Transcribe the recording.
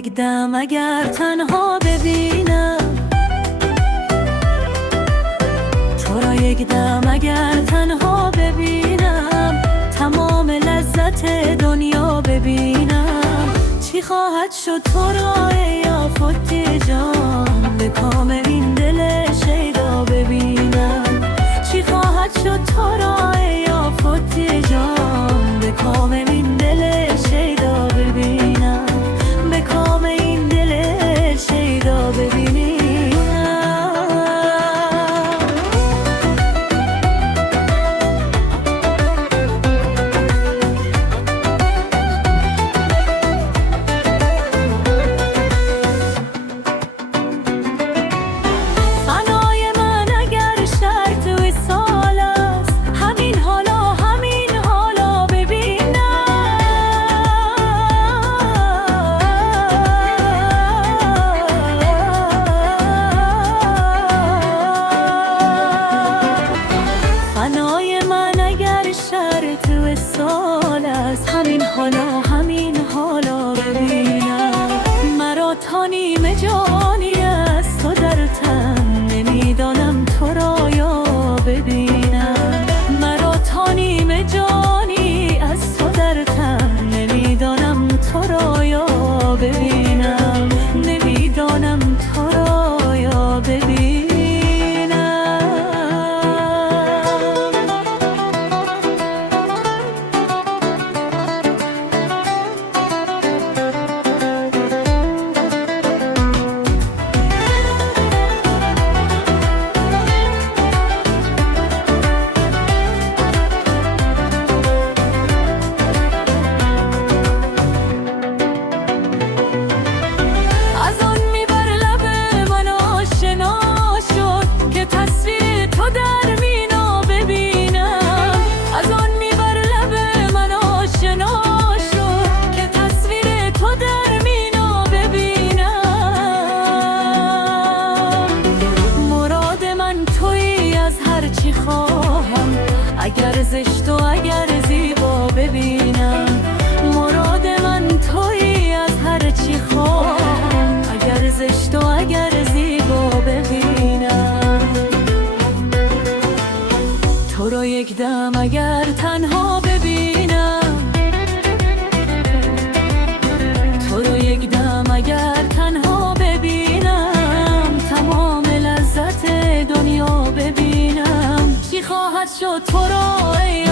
یک دم اگر تنها ببینم، تو را یک دم اگر تنها ببینم، تمام لذت دنیا ببینم. چی خواهد شد تو را ای آفت جان، به کام این دل شیدا ببینم. چی خواهد شد تو را ای آفت جان، به کام این دل شیدا ببینم، به کام این دل شیدا ببینم. همین حالا همین حالا ببینم. مرا تا نیمه جانی از تو در تن، نمیدانم تو را یا ببینم. مرا تا نیمه جانی از تو در تن، نمیدانم تو را یا ببینم، نمیدانم تو را یا ببینم. اگر زشت و اگر زیبا ببینم، مراد من تویی از هر چی خواهم. اگر زشت و اگر زیبا ببینم، تو را یک دم اگر تنها ببینم، تو را یک دم اگر تنها ببینم، تمام لذت دنیا ببینم. چی خواهد شد تو را ای